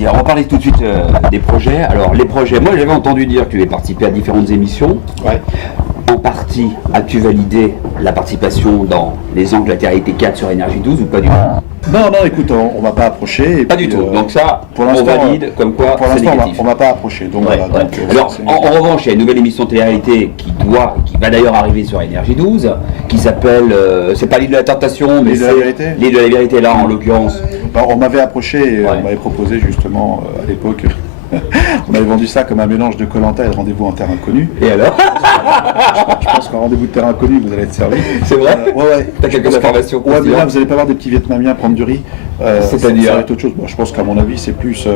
dire, on va parler tout de suite des projets. Alors les projets, moi j'avais entendu dire que tu avais participé à différentes émissions. Ouais. En partie, as-tu validé la participation dans les Angles de la Télé 4 sur Énergie 12 ou pas du tout? Non, écoute, on m'a pas approché. Et Pas puis, du tout. Donc ça, pour on l'instant, valide comme quoi pour c'est l'instant, négatif. on m'a pas approché. Donc, Ouais, voilà, ouais. donc, Alors, c'est- en revanche, il y a une nouvelle émission de télé-réalité qui va d'ailleurs arriver sur Énergie 12, qui s'appelle, c'est pas l'île de la tentation, mais L'île de la c'est vérité. l'île de la vérité, là, en l'occurrence. bah, on m'avait approché et Ouais. on m'avait proposé justement à l'époque. On avait vendu ça comme un mélange de Koh-Lanta et de Rendez-vous en terre inconnue. Et alors? Je pense qu'en Rendez-vous de terre inconnue, vous allez être servi. C'est vrai? Ouais. T'as quelques informations? Ouais, mais là, vous allez pas voir des petits Vietnamiens prendre du riz. C'est-à-dire? Ça va être autre chose. Bon, je pense qu'à mon avis, c'est plus.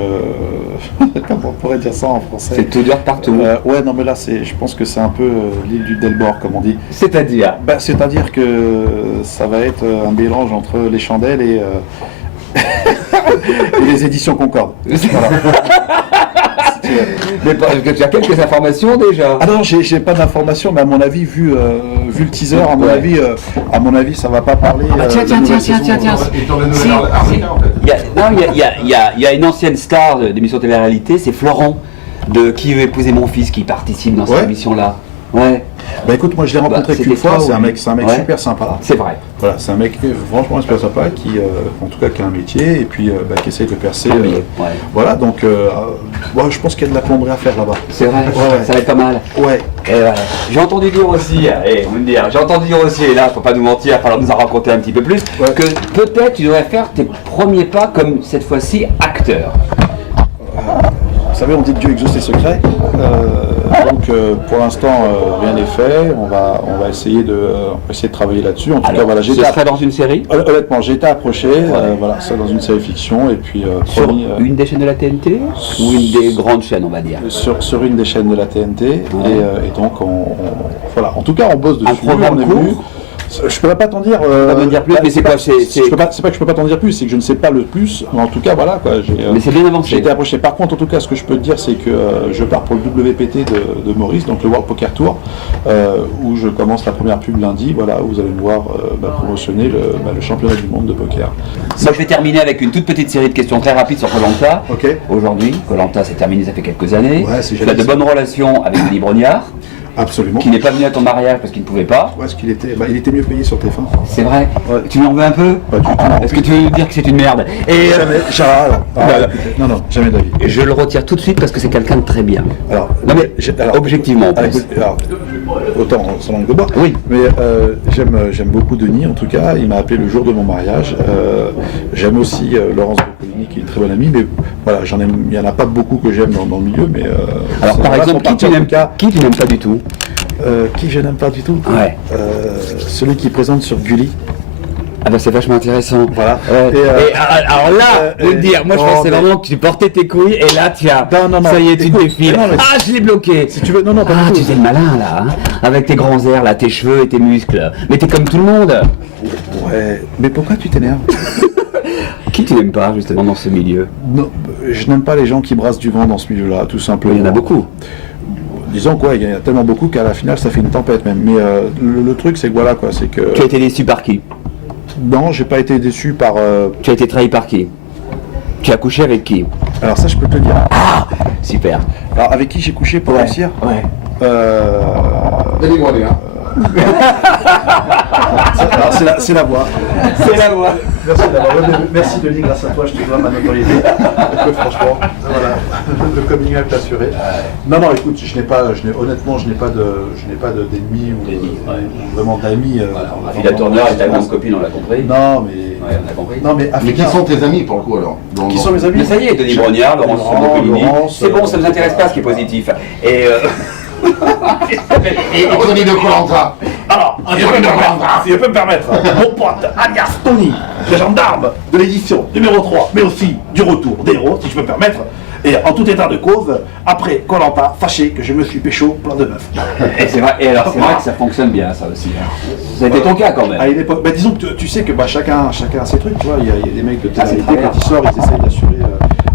Comment on pourrait dire ça en français? C'est tout dur partout. Ouais, non, mais là, je pense que c'est un peu l'île du Delbord, comme on dit. C'est-à-dire? Bah, c'est-à-dire que ça va être un mélange entre les chandelles et, et les éditions Concorde. Voilà. Mais parce que tu as quelques informations déjà. Ah non, j'ai pas d'informations, mais à mon avis, vu le teaser, à mon avis, ça va pas parler. Tiens. Ils tournent les nouvelles arméniens en fait. Il y a une ancienne star d'émission télé-réalité, c'est Florent de Qui veut épouser mon fils qui participe dans cette Ouais. émission-là. Ouais, Bah écoute, moi je l'ai rencontré c'était qu'une fois, toi, c'est un oui. mec Ouais. super sympa. c'est vrai. Voilà, c'est un mec franchement super sympa qui, en tout cas, qui a un métier et puis qui essaye de percer. Ouais. Voilà, donc je pense qu'il y a de la plomberie à faire là-bas. C'est vrai, Ouais. ça va être pas mal. Ouais. Et voilà. J'ai entendu dire aussi, on va me dire, j'ai entendu dire aussi, et là, faut pas nous mentir, il va falloir nous en raconter un petit peu plus, Ouais. que peut-être tu devrais faire tes premiers pas comme cette fois-ci acteur. Vous savez, on dit que Dieu exauce les secrets. Donc pour l'instant, rien n'est fait. On va essayer de travailler là-dessus. En tout cas, voilà, ce serait dans une série honnêtement, j'ai été approché. Voilà, ça dans une série fiction et puis sur promis, une des chaînes de la TNT ou une des grandes chaînes, on va dire. sur une des chaînes de la TNT. Ouais. Et donc, voilà. En tout cas, on bosse dessus. programme on est court. venu. Je peux pas t'en dire. Pas m'en dire plus, mais c'est quoi, c'est- C'est pas que je peux pas t'en dire plus, c'est que je ne sais pas le plus. Mais en tout cas, voilà quoi. Mais c'est bien J'ai avancé. été approché. Par contre, en tout cas, ce que je peux te dire, c'est que je pars pour le WPT de Maurice, donc le World Poker Tour, où je commence la première pub lundi. Voilà, où vous allez me voir promotionner le championnat du monde de poker. Moi, je vais terminer avec une toute petite série de questions très rapides sur Koh-Lanta. Ok. Aujourd'hui, Koh-Lanta s'est terminé, ça fait quelques années. Ouais, c'est tu as de joli. bonnes relations avec Denis Brognard, Absolument. qui n'est pas venu à ton mariage parce qu'il ne pouvait pas. Ouais, il était mieux payé sur TF1. C'est vrai. Ouais. Tu lui en veux un peu? Pas du tout. Est-ce que tu veux dire que c'est une merde? Et Non, jamais de la vie. je le retire tout de suite parce que c'est quelqu'un de très bien. Alors, Non mais objectivement, en plus. autant sans langue de bois. Oui. Mais j'aime beaucoup Denis, en tout cas. Il m'a appelé le jour de mon mariage. J'aime aussi Laurence Boccolini, qui est une très bonne amie. Mais voilà, il n'y en a pas beaucoup que j'aime dans le milieu. Mais Alors par exemple, qui tu n'aimes pas du tout? qui je n'aime pas du tout? Ouais. Celui qui présente sur Gulli. Ah bah c'est vachement intéressant. Voilà. Alors là, faut le dire, moi je non, pensais mais- vraiment que tu portais tes couilles et là tiens, Non, ça y est, tu te écoute, défiles. non, mais- Ah, je l'ai bloqué. Si tu veux, non, pas Ah, du tu tout. fais le malin là, hein, avec tes grands airs là, tes cheveux et tes muscles. Mais t'es comme tout le monde. Ouais. Mais pourquoi tu t'énerves? Qui tu n'aimes pas justement dans ce milieu? Non, je n'aime pas les gens qui brassent du vent dans ce milieu-là, tout simplement. Il y en a beaucoup. Disons quoi, il y en a tellement beaucoup qu'à la finale ça fait une tempête même. Mais le truc c'est que voilà quoi, c'est que Tu as été déçu par qui? non, j'ai pas été déçu par. Tu as été trahi par qui? Tu as couché avec qui? Alors ça je peux te le dire. Super. Alors avec qui j'ai couché pour réussir? Ouais. Denis Brognard. C'est la voix. C'est la voix. Merci Denis, grâce à toi je te dois ma notoriété. Écoute, franchement, voilà, le coming out assuré. Non, écoute, honnêtement, je n'ai pas d'ennemis ou vraiment d'amis. Villa Tourneur et ta grande copine, on l'a compris. Non, mais. Ouais, on a compris. Non, mais Mais qui sont tes amis pour le coup alors? Qui sont mes amis? Mais ça y est, Denis Brognard, Laurence Boccolini. Laurence, C'est bon, ça ne nous intéresse pas ce qui est positif. Et Et Tony de Koh-Lanta. Alors, si je peux me permettre, mon pote alias Tony, le gendarme de l'édition numéro 3, mais aussi du retour des héros, si je peux me permettre, et en tout état de cause, après Koh-Lanta, fâché que je me suis pécho plein de meufs. Et c'est vrai, et alors c'est vrai que ça fonctionne bien ça aussi. Ça a été ton cas quand même. À une époque, disons que tu sais que chacun a ses trucs, tu vois, il y a des mecs de Ah, c'est télé très quand ils sortent, ils essayent d'assurer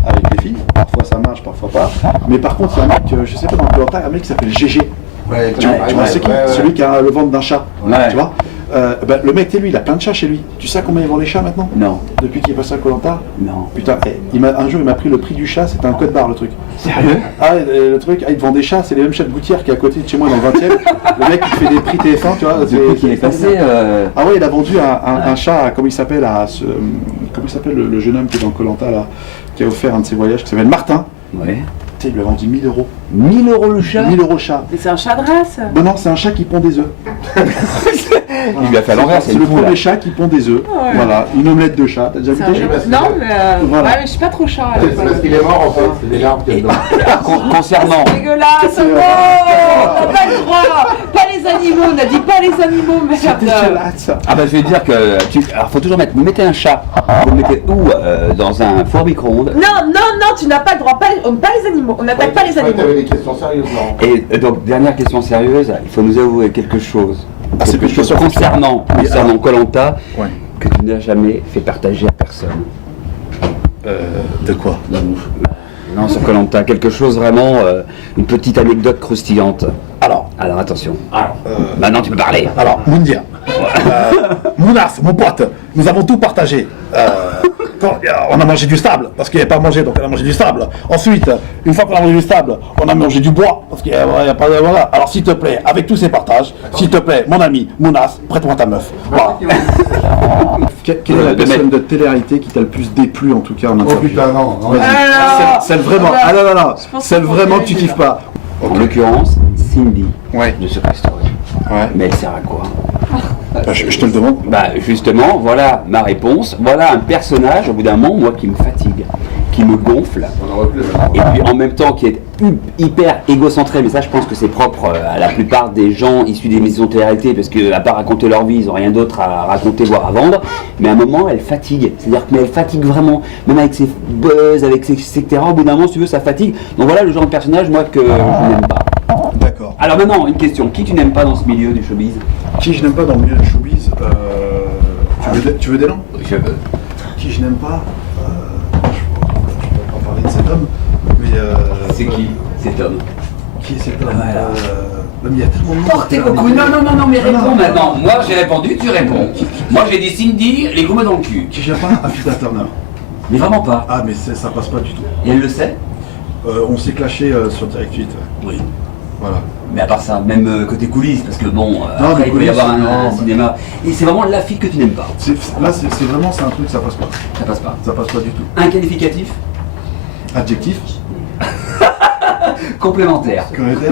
avec des filles, parfois ça marche, parfois pas, mais par contre il y a un mec, je sais pas dans Koh-Lanta, un mec qui s'appelle GG. Ouais, Tu vois c'est qui? Celui qui a le ventre d'un chat, Ouais. tu vois. Le mec, lui, il a plein de chats chez lui. Tu sais combien ils vendent les chats maintenant? Non. Depuis qu'il est passé à Koh Lanta? Non. Putain, un jour il m'a pris le prix du chat, c'était un code barre le truc. Sérieux? Ah, le truc, il te vend des chats, c'est les mêmes chats de gouttière qui est à côté de chez moi dans le 20ème. Le mec il fait des prix TF1, tu vois. Depuis qu'il est passé. Ah ouais, il a vendu un chat, comment il s'appelle, comment il s'appelle le jeune homme qui est dans Koh Lanta là, qui a offert un de ses voyages, qui s'appelle Martin. Ouais. Tu sais, il lui a vendu 1000 euros. 1000 euros le chat? 1000 euros le chat. Mais c'est un chat de race. Non, c'est un chat qui pond des œufs. Il lui a fait à l'envers, c'est le premier chat qui pond des œufs. Ouais. Voilà, une omelette de chat. T'as déjà C'est un goûté? chat- Non, mais, Voilà. ouais, mais je suis pas trop chat. C'est parce qu'il est mort en fait, c'est des larmes qu'il y a dedans. Concernant. Dégueulasse, C'est- oh, on n'a pas le droit. Pas les animaux, on a dit pas les animaux, C'est merde. dégueulasse. Ah bah je vais dire que alors faut toujours mettre, vous mettez un chat, vous le mettez où dans un four micro-ondes. Non, tu n'as pas le droit, pas les animaux, on n'attaque pas les Tu animaux. avais des questions sérieuses, Laurent. Et donc dernière question sérieuse, il faut nous avouer quelque chose. Ah, c'est Quelque plus chose sur- concernant Koh Lanta Ouais. que tu n'as jamais fait partager à personne. De quoi? Non, sur Koh Lanta, quelque chose vraiment, une petite anecdote croustillante. Alors, Attention. Maintenant tu peux parler. Moundia, Mounas, mon pote, nous avons tout partagé. On a mangé du sable, parce qu'il n'y avait pas à manger, donc on a mangé du sable. Ensuite, une fois qu'on a mangé du sable, on a mangé du bois, parce qu'il n'y a pas de... Voilà. Alors s'il te plaît, avec tous ces partages, s'il te plaît, mon ami, Mounas, prête-moi ta meuf. Voilà. Quelle est la personne de télé-réalité qui t'a le plus déplu, en tout cas, en Oh interview? putain, non. Vas-y. Alors, Celle vraiment, pense celle que vraiment c'est que tu kiffes pas. En l'occurrence, Cindy Ouais. de Secret Story. Ouais. Mais elle sert à quoi? Je te le demande. Bah justement, voilà ma réponse. Voilà un personnage, au bout d'un moment, moi, qui me fatigue, qui me gonfle, On aurait pu le mettre. et puis en même temps qui est hyper égocentré. Mais ça, je pense que c'est propre à la plupart des gens issus des émissions de télé-réalité, parce que à part raconter leur vie, ils n'ont rien d'autre à raconter, voire à vendre. Mais à un moment, elle fatigue. C'est-à-dire qu'elle fatigue vraiment, même avec ses buzz, avec ses etc. Au bout d'un moment, si tu veux, ça fatigue. Donc voilà le genre de personnage, moi, que je n'aime pas. D'accord. Alors maintenant, une question. Qui tu n'aimes pas dans ce milieu du showbiz? Qui je n'aime pas dans le milieu du showbiz tu veux des noms? Je veux. Qui je n'aime pas je ne peux pas parler de cet homme, mais... C'est qui cet homme? Qui est cet homme Voilà. Mais il y a tellement de monde. Portez coco. Non, mais réponds non. maintenant. Moi j'ai répondu, tu réponds. Moi j'ai dit Cindy, les goumets dans le cul. Qui j'aime pas? Afida Turner. Mais vraiment pas. Ah mais ça passe pas du tout. Et elle le sait? On s'est clashé sur Direct 8. Oui. Voilà. Mais à part ça, même côté coulisses, parce que bon, Non, après mais il peut y avoir coulisses, un non. cinéma. Et c'est vraiment la fille que tu n'aimes pas. Là c'est vraiment un truc, ça passe pas. Ça passe pas. Ça passe pas du tout. Un qualificatif Adjectif. complémentaire. Commentaire.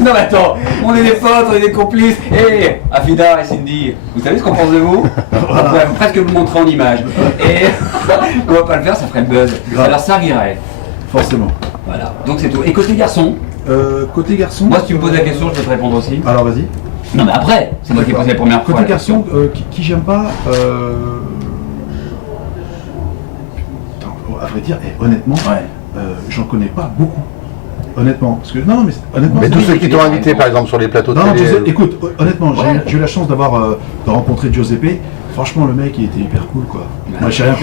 Non mais attends, on est des potes, on est des complices. Hé, Afida et Cindy, vous savez ce qu'on pense de vous? On pourrait presque vous montrer en image. Et on va pas le faire, ça ferait le buzz. Grave. Alors ça rirait. Forcément. Voilà, donc c'est tout. Et côté garçon, Côté garçon. moi si tu me poses la question, je vais te répondre aussi. Alors vas-y. Non mais après, c'est moi qui ai posé la première fois. Côté la garçon, question. qui j'aime pas, à vrai dire, honnêtement, Ouais. j'en connais pas beaucoup. Honnêtement, parce que non, mais honnêtement. Mais c'est- tous ceux qui t'ont invité, par exemple, sur les plateaux de Non, télé. Giuseppe, écoute, honnêtement, Ouais. j'ai eu la chance de rencontrer Giuseppe. Franchement, le mec, il était hyper cool, quoi. Moi, j'ai rien.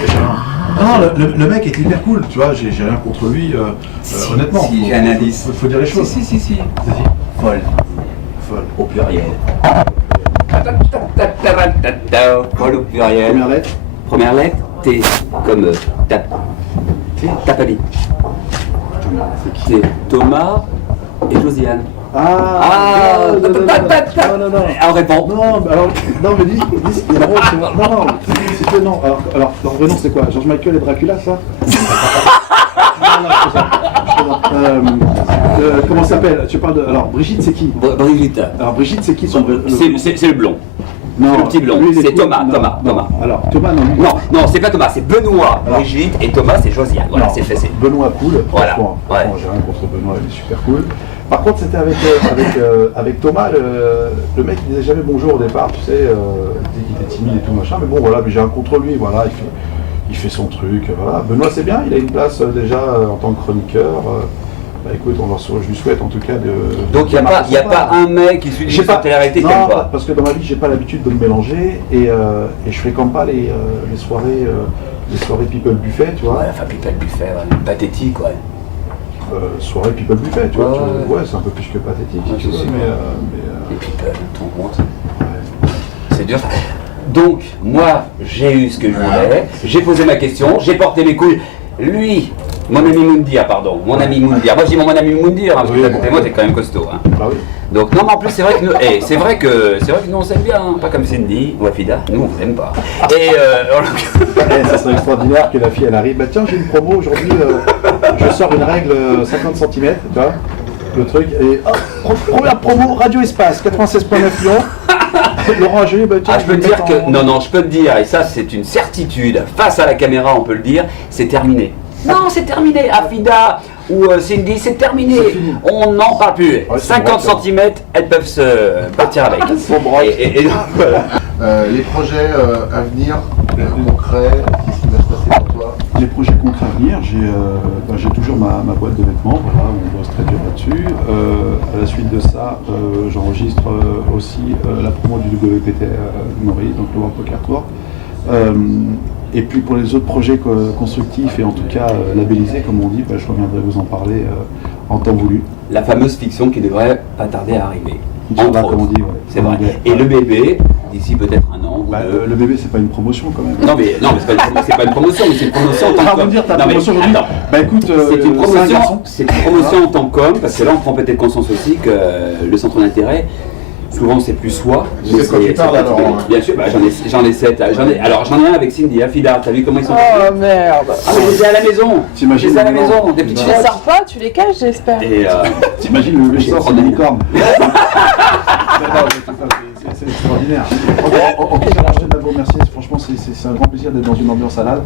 Non, le mec était hyper cool, tu vois. J'ai rien contre lui. Honnêtement, si, j'ai un indice. Faut dire les choses. Si. Vas-y. Folle, Folle. au pluriel. Folle au pluriel. Première lettre. Première lettre, T, comme tap. Tapali. C'est Thomas et Josiane. Ah, non. On répond. Non, mais alors, non, mais dis ce qui est drôle, c'est moi. Non, c'est que non. Alors, leur vrai nom, c'est quoi? George Michael et Dracula, ça? Non, je plaisante. Comment ça s'appelle? Tu parles de. Alors, Brigitte, c'est qui? Brigitte. Alors, Brigitte, c'est qui son vrai C'est le blond. Non, le petit blond. lui, il est C'est cool. Thomas. Non, Thomas. Alors, Thomas, non. Non, c'est pas Thomas, c'est Benoît, Alors. Brigitte et Thomas, c'est Josiane. Voilà, Non, c'est fait. Benoît cool, Voilà, franchement, ouais. j'ai rien contre Benoît, il est super cool. Par contre, c'était avec Thomas, le mec il disait jamais bonjour au départ, tu sais, il disait qu'il était timide et tout machin, mais bon voilà, mais j'ai rien contre lui, voilà, il fait son truc, voilà. Benoît c'est bien, il a une place déjà en tant que chroniqueur. Bah écoute, je lui souhaite en tout cas de. Donc il n'y a pas un mec issu J'ai d'une pas télé-réalité qui non, t'aime pas. parce que dans ma vie j'ai pas l'habitude de me mélanger et je fréquente pas les soirées people buffet, tu vois. Ouais, enfin, People Buffet, ouais, pathétique, ouais. Soirée people buffet, tu vois. Ouais. Ouais, c'est un peu plus que pathétique, Ouais, si tu c'est veux, sûr. mais Les people, tu te rends compte? C'est dur ça. Donc, moi, j'ai eu ce que je voulais, j'ai posé ma question, j'ai porté mes couilles. Lui, mon ami Moundir, pardon, mon ami Moundir. Moi, je dis mon ami Moundir, hein, parce que t'as côté moi, t'es quand même costaud. Hein. Bah oui. Donc, non, mais en plus, c'est vrai que nous, c'est vrai que nous, on s'aime bien, hein, pas comme Cindy ou Afida, nous, on vous aime pas. Et, Ça serait extraordinaire que la fille elle arrive, bah tiens j'ai une promo aujourd'hui, je sors une règle 50 cm, tu vois, le truc, et hop, première promo, Radio Espace, 96.9 Lyon, Laurent a joué, bah tiens, ah, je peux te dire que, non, je peux te dire, et ça, c'est une certitude, face à la caméra, on peut le dire, c'est terminé. Non, c'est terminé, Afida ou Cindy, c'est terminé. On n'en parle plus. Ouais, 50 cm, elles peuvent se partir avec. Et voilà. Les projets à venir, concrets, qu'est-ce qui va se passer pour toi? Les projets concrets à venir, j'ai toujours ma boîte de vêtements, voilà, on bosse très dur là-dessus. À la suite de ça, j'enregistre aussi la promo du WPT Maurice, donc le World Poker Tour. Et puis pour les autres projets constructifs et en tout cas labellisés, comme on dit, je reviendrai vous en parler en temps voulu. La fameuse fiction qui devrait pas tarder à arriver. Inch'Allah, Entre comme on autres. dit. Ouais. C'est vrai. Et le bébé, d'ici peut-être un an ou deux. Le bébé, c'est pas une promotion quand même. Non mais c'est pas une promotion, mais c'est une promotion en tant Ah, qu'homme. on va dire ta Non, mais promotion aujourd'hui. attends. Bah écoute, C'est une c'est un garçon. promotion en tant qu'homme, parce que là on prend peut-être conscience aussi que le centre d'intérêt, souvent c'est plus soi. Tu sais de quoi tu parles, alors, hein. Bien sûr, bah, j'en ai 7. Alors j'en ai un avec Cindy, Afida, t'as vu comment ils sont? Oh merde. Ah mais je les ai à la maison. T'imagines Je les ai à la le maison, moment. des petites Tu les choses. sors pas, tu les caches, j'espère. Et T'imagines le J'ai sort, c'est trop une de- licorne. C'est extraordinaire. En tout cas, je tiens à vous remercier. Franchement, c'est un grand plaisir d'être dans une ambiance halal.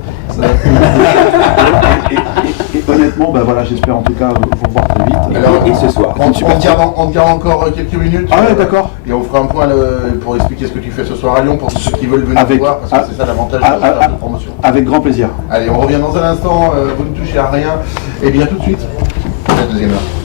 Et honnêtement, voilà, j'espère en tout cas vous revoir très vite. Alors, et ce soir. On te garde encore quelques minutes. Ah ouais, d'accord. Et on fera un point pour expliquer ce que tu fais ce soir à Lyon pour ceux qui veulent venir te voir, parce que c'est ça l'avantage de la promotion. Avec grand plaisir. Allez, on revient dans un instant, vous ne touchez à rien, et bien tout de suite, la deuxième heure.